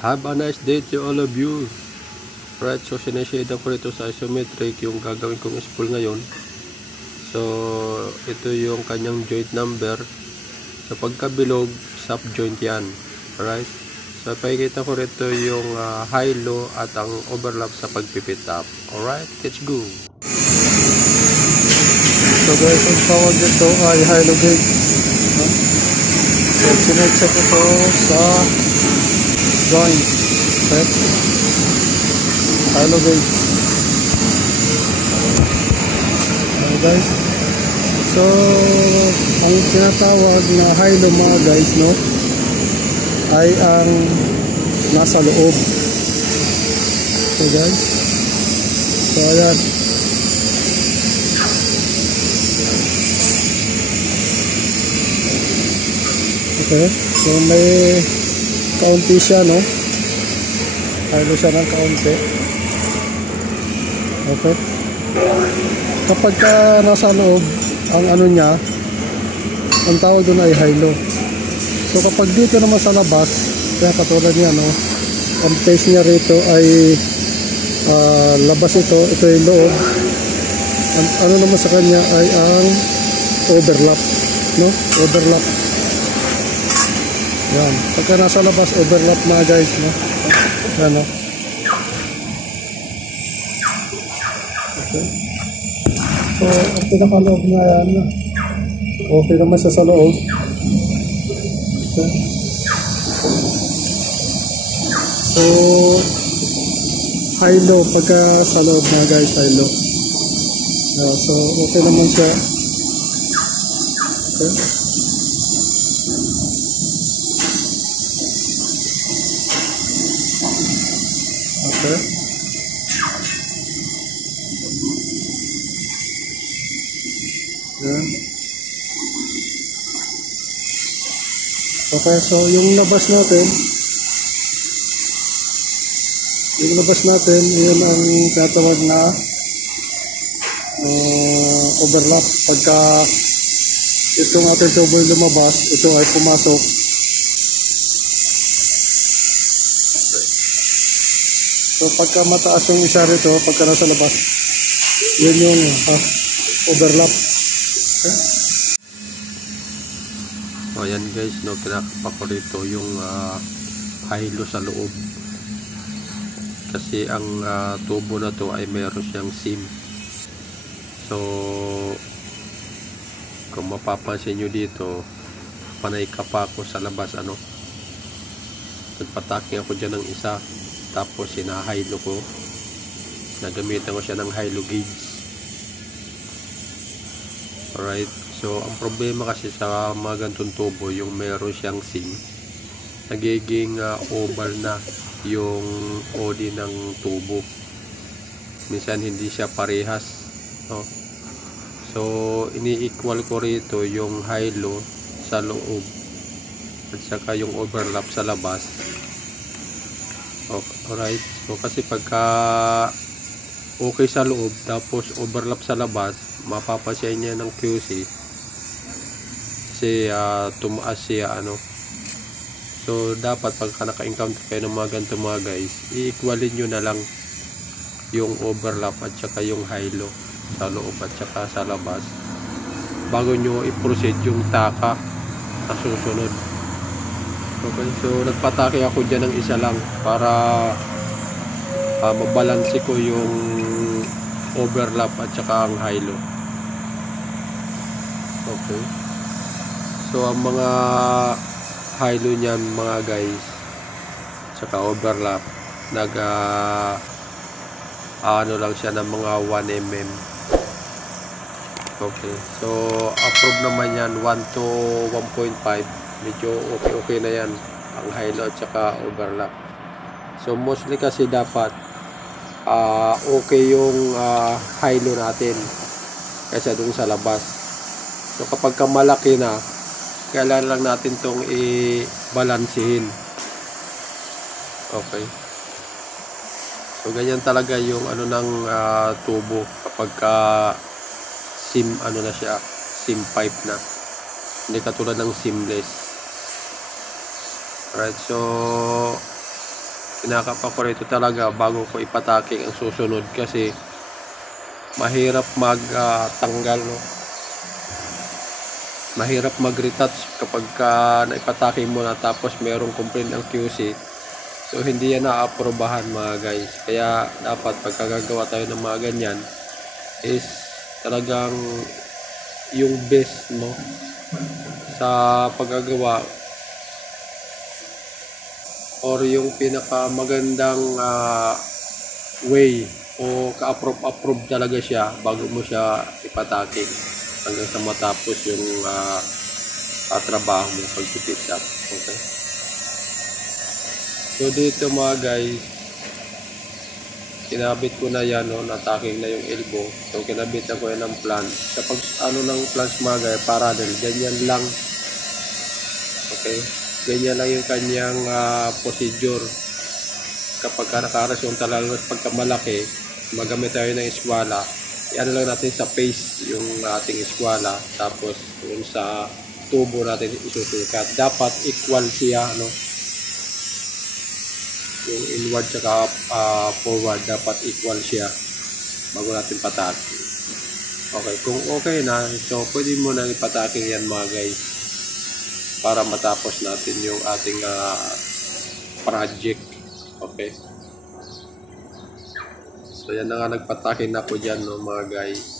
Have a nice day to all of you. Right, so sinashade ko rito sa isometric yung gagawin kong spool ngayon. So ito yung kanyang joint number. Sa pagkabilog, sub joint yan. Alright, so pakikita ko rito yung high low at ang overlap sa pagpipit up. Alright, let's go. So guys, ang tawag dito ay high low gauge. So sinecheck ito sa joint. Okay, high low gauge. Okay guys, so ang tinatawag na high low mga guys, no, ay ang nasa loob. Okay guys, so ayan. Okay, so may kaunti siya, no, halo siya ng kaunti. Okay, kapag ka nasa loob ang ano niya, ang tawag doon ay high low. So kapag dito naman sa labas, kaya katulad niya, no, ang face niya rito ay labas, ito yung loob. Ang ano naman sa kanya ay ang overlap, no, overlap. Yan, pagka nasa labas, overlap na guys, no. Yan, no. Okay, so ang pinakaloob niya yan, okay naman siya sa loob. Okay, so high low pagka sa loob na guys, high low. Yeah, so okay naman siya. Okay, okay, yeah. Okay, so yung labas natin, yun ang tatawag na overlap. Pagka itong ating tubol lumabas, ito ay pumasok. So pagka mataas yung isa rito, pagka nasa labas, yun yung overlap. Okay, So ayan guys, no, kinakapa ko rito yung high low sa loob. Kasi ang tubo na to ay mayroon siyang seam. So kung mapapansin nyo dito, panay kapa ko sa labas, ano, nagpataking ako dyan ng isa, tapos sinahilo ko, nagamitan ko siya ng high low gauge. Alright, so ang problema kasi sa mga ganitong tubo, yung meron siyang seam, nagiging oval na yung OD ng tubo. Minsan hindi siya parehas, no? So ini-equal ko rito yung high low sa loob at saka yung overlap sa labas. Alright, so kasi pagka okay sa loob tapos overlap sa labas, mapapansin niya ng QC kasi tumaas siya, ano. So dapat pagka naka-encounter kayo ng mga ganito mga guys, i-equalin nyo na lang yung overlap at saka yung high low sa loob at saka sa labas bago nyo i-proceed yung taka na susunod. Okay, so nagpatake ako dyan ng isa lang para mabalanse ko yung overlap at saka ang high low. Okay, so ang mga high low nyan mga guys saka overlap, ano lang siya ng mga 1 mm. Okay, so approve naman yan 1 to 1.5. Medyo okay na yan ang high low at saka overlap. So mostly kasi dapat okay yung high low natin kaysa dun sa labas. So kapag malaki na, kailangan lang natin tong i-balansehin. Okay, so ganyan talaga yung ano ng tubo kapag seam, ano na siya, seam pipe na, hindi katulad ng seamless. Alright, so kinakapa ko rito talaga bago ko ipataking ang susunod kasi mahirap tanggal, no? Mahirap mag-retouch kapag naipatake mo na tapos merong complaint ang QC. So hindi yan na-aprobahan mga guys. Kaya dapat pagkagagawa tayo ng mga ganyan is talagang yung best, no, sa paggagawa or yung pinakamagandang way o ka-approve talaga siya bago mo siya ipatake hanggang sa matapos yung trabaho mo pag-fit up. Okay? So dito mga guys, kinabit ko na yan, no, nataking na yung elbow. So kinabit na ko yan ng flange. Kapag ng flange mga guys, parallel, ganyan lang. Okay? Ganyan lang yung kanyang procedure. Kapag nakaras yung talagang pagka malaki, magamit tayo ng eskwala. I-ano lang natin sa face yung ating eskwala. Tapos yung sa tubo natin isusukat. Dapat equal siya, no? Yung inward tsaka forward dapat equal siya bago natin patake. Okay, kung okay na, so pwede mo nang ipatake yan mga guys para matapos natin yung ating project. Okay, so yan na nga, nagpatake na po dyan, no, mga guys.